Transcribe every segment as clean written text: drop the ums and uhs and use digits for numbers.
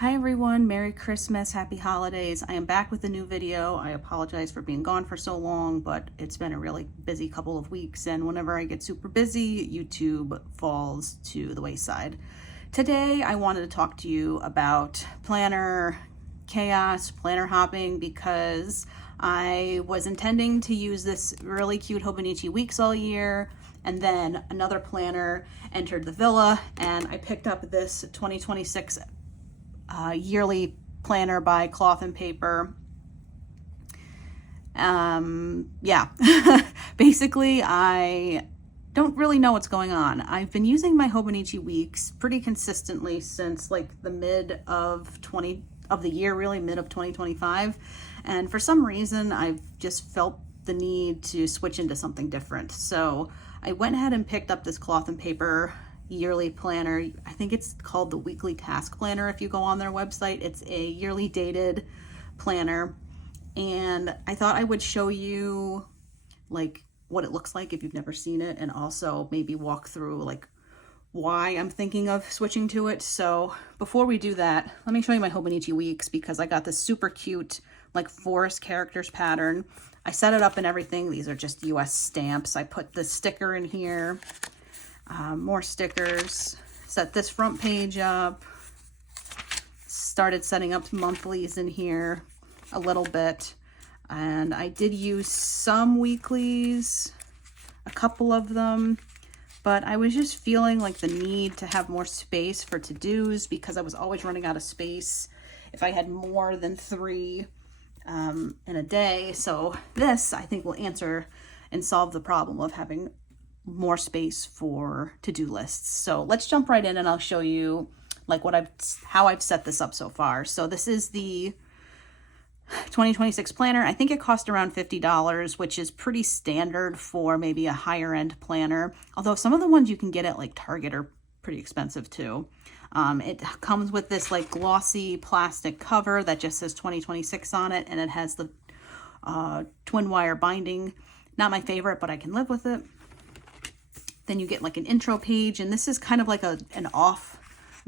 Hi everyone, Merry Christmas, Happy Holidays. I am back with a new video. I apologize for being gone for so long, but it's been a really busy couple of weeks, and whenever I get super busy, YouTube falls to the wayside. Today, I wanted to talk to you about planner chaos, planner hopping, because I was intending to use this really cute Hobonichi Weeks all year, and then another planner entered the villa, and I picked up this 2026 yearly planner by Cloth and Paper. Yeah, basically I don't really know what's going on. I've been using my Hobonichi Weeks pretty consistently since like the mid of the year, really mid of 2025. And for some reason, I've just felt the need to switch into something different. So I went ahead and picked up this Cloth and Paper yearly planner. I think it's called the Weekly Task Planner if you go on their website. It's a yearly dated planner, and I thought I would show you like what it looks like if you've never seen it, and also maybe walk through like why I'm thinking of switching to it. So before we do that, let me show you my Hobonichi Weeks, because I got this super cute like forest characters pattern. I set it up and everything. These are just US stamps. I put the sticker in here. More stickers, set this front page up, started setting up monthlies in here a little bit, and I did use some weeklies, a couple of them, but I was just feeling like the need to have more space for to-dos, because I was always running out of space if I had more than 3 in a day. So this, I think, will answer and solve the problem of having more space for to-do lists. So let's jump right in, and I'll show you like how I've set this up so far. So this is the 2026 planner. I think it cost around $50, which is pretty standard for maybe a higher end planner. Although some of the ones you can get at like Target are pretty expensive too. It comes with this like glossy plastic cover that just says 2026 on it, and it has the twin wire binding. Not my favorite, but I can live with it. Then you get like an intro page, and this is kind of like an off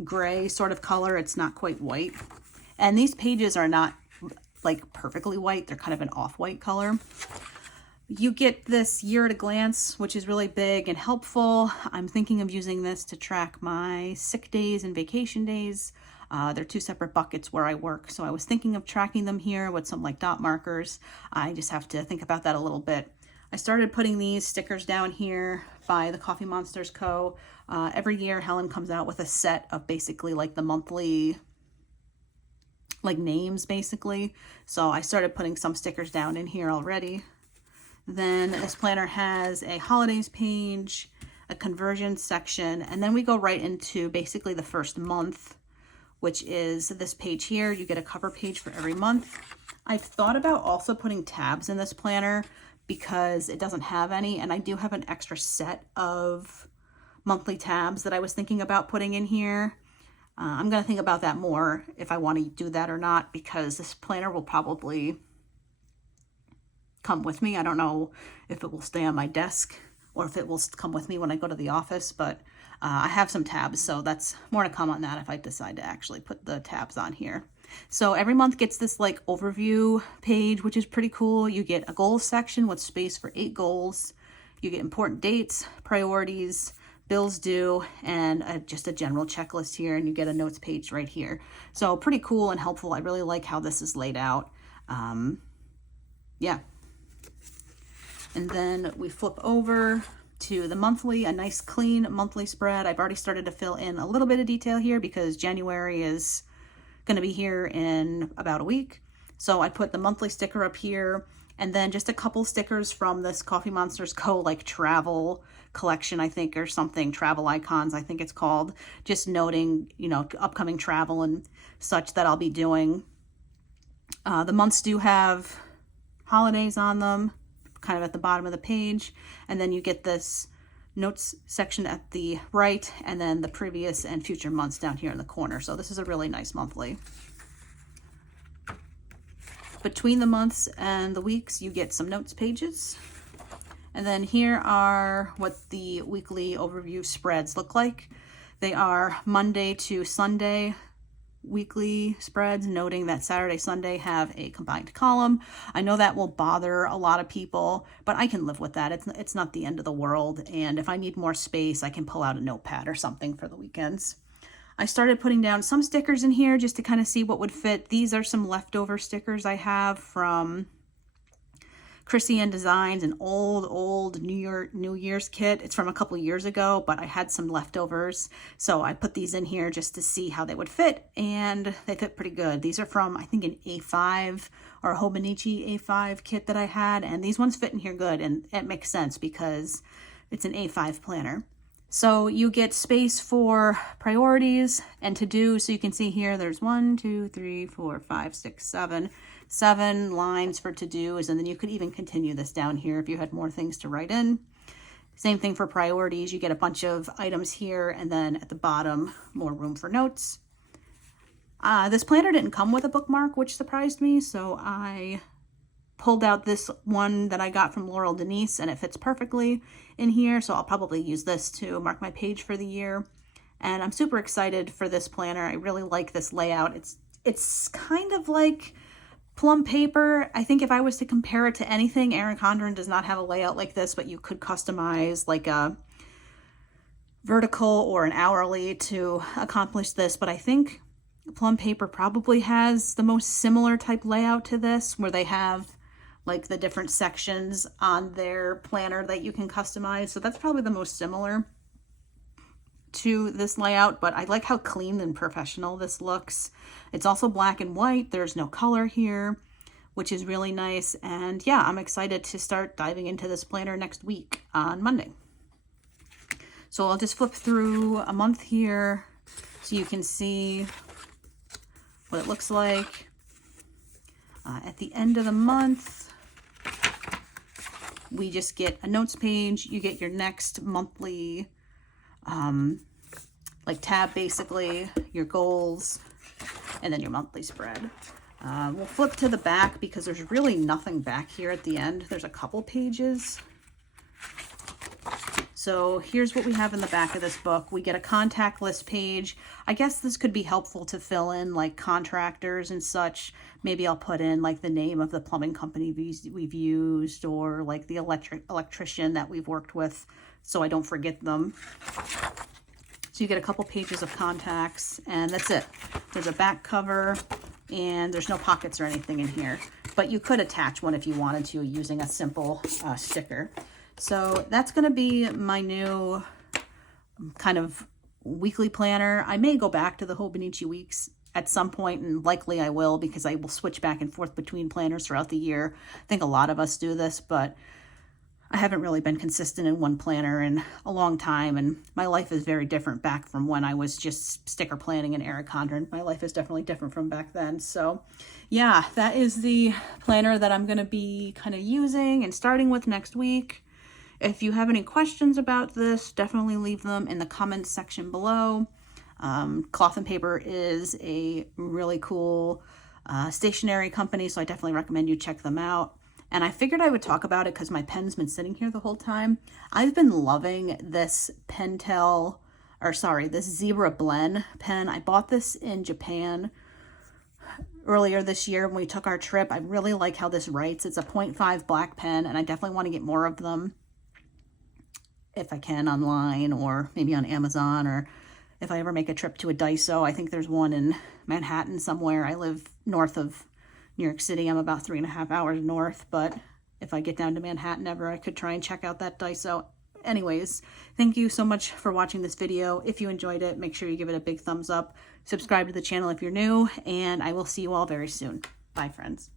gray sort of color. It's not quite white. And these pages are not like perfectly white. They're kind of an off-white color. You get this year at a glance, which is really big and helpful. I'm thinking of using this to track my sick days and vacation days. They're 2 separate buckets where I work. So I was thinking of tracking them here with some like dot markers. I just have to think about that a little bit. I started putting these stickers down here by the Coffee Monsters Co. Every year Helen comes out with a set of basically like the monthly like names basically. So I started putting some stickers down in here already. Then this planner has a holidays page, a conversion section, and then we go right into basically the first month, which is this page here. You get a cover page for every month. I've thought about also putting tabs in this planner because it doesn't have any, and I do have an extra set of monthly tabs that I was thinking about putting in here. I'm going to think about that more if I want to do that or not, because this planner will probably come with me. I don't know if it will stay on my desk or if it will come with me when I go to the office, but I have some tabs, so that's more to come on that if I decide to actually put the tabs on here. So every month gets this like overview page, which is pretty cool. You get a goals section with space for 8 goals. You get important dates, priorities, bills due, and just a general checklist here, and you get a notes page right here. So pretty cool and helpful. I really like how this is laid out. Yeah. And then we flip over to the monthly, a nice clean monthly spread. I've already started to fill in a little bit of detail here because January is going to be here in about a week. So I put the monthly sticker up here, and then just a couple stickers from this Coffee Monsters Co. like travel collection, I think, or something, travel icons, I think it's called, just noting, you know, upcoming travel and such that I'll be doing. The months do have holidays on them, kind of at the bottom of the page, and then you get this notes section at the right, and then the previous and future months down here in the corner. So this is a really nice monthly. Between the months and the weeks, you get some notes pages. And then here are what the weekly overview spreads look like. They are Monday to Sunday weekly spreads, noting that Saturday, Sunday have a combined column. I know that will bother a lot of people, but I can live with that. It's not the end of the world. And if I need more space, I can pull out a notepad or something for the weekends. I started putting down some stickers in here just to kind of see what would fit. These are some leftover stickers I have from Chrissy and Designs, an old New Year's kit. It's from a couple years ago, but I had some leftovers. So I put these in here just to see how they would fit, and they fit pretty good. These are from, I think, an A5 or a Hobonichi A5 kit that I had, and these ones fit in here good, and it makes sense because it's an A5 planner. So you get space for priorities and to do. So you can see here, there's 1, 2, 3, 4, 5, 6, 7 lines for to-dos, and then you could even continue this down here if you had more things to write in. Same thing for priorities. You get a bunch of items here, and then at the bottom, more room for notes. This planner didn't come with a bookmark, which surprised me, so I pulled out this one that I got from Laurel Denise, and it fits perfectly in here, so I'll probably use this to mark my page for the year. And I'm super excited for this planner. I really like this layout. It's kind of like plum paper. I think if I was to compare it to anything, Erin Condren does not have a layout like this, but you could customize like a vertical or an hourly to accomplish this. But I think plum paper probably has the most similar type layout to this, where they have like the different sections on their planner that you can customize. So that's probably the most similar to this layout, but I like how clean and professional this looks. It's also black and white. There's no color here, which is really nice. And yeah, I'm excited to start diving into this planner next week on Monday. So I'll just flip through a month here so you can see what it looks like. At the end of the month, we just get a notes page. You get your next monthly like tab, basically, your goals, and then your monthly spread. We'll flip to the back because there's really nothing back here at the end. There's a couple pages. So here's what we have in the back of this book. We get a contact list page. I guess this could be helpful to fill in like contractors and such. Maybe I'll put in like the name of the plumbing company we've used, or like the electrician that we've worked with, so I don't forget them. So you get a couple pages of contacts, and that's it. There's a back cover, and there's no pockets or anything in here, but you could attach one if you wanted to using a simple sticker. So that's going to be my new kind of weekly planner. I may go back to the Hobonichi weeks at some point, and likely I will, because I will switch back and forth between planners throughout the year. I think a lot of us do this, but I haven't really been consistent in one planner in a long time, and my life is very different back from when I was just sticker planning in Erin Condren. My life is definitely different from back then. So yeah, that is the planner that I'm going to be kind of using and starting with next week. If you have any questions about this, definitely leave them in the comments section below. Cloth and Paper is a really cool stationery company, so I definitely recommend you check them out. And I figured I would talk about it because my pen's been sitting here the whole time. I've been loving this this Zebra Blend pen. I bought this in Japan earlier this year when we took our trip. I really like how this writes. It's a 0.5 black pen, and I definitely want to get more of them if I can online, or maybe on Amazon, or if I ever make a trip to a Daiso. I think there's one in Manhattan somewhere. I live north of New York City. I'm about 3.5 hours north, but if I get down to Manhattan ever, I could try and check out that Daiso. Anyways, thank you so much for watching this video. If you enjoyed it, make sure you give it a big thumbs up. Subscribe to the channel if you're new, and I will see you all very soon. Bye, friends.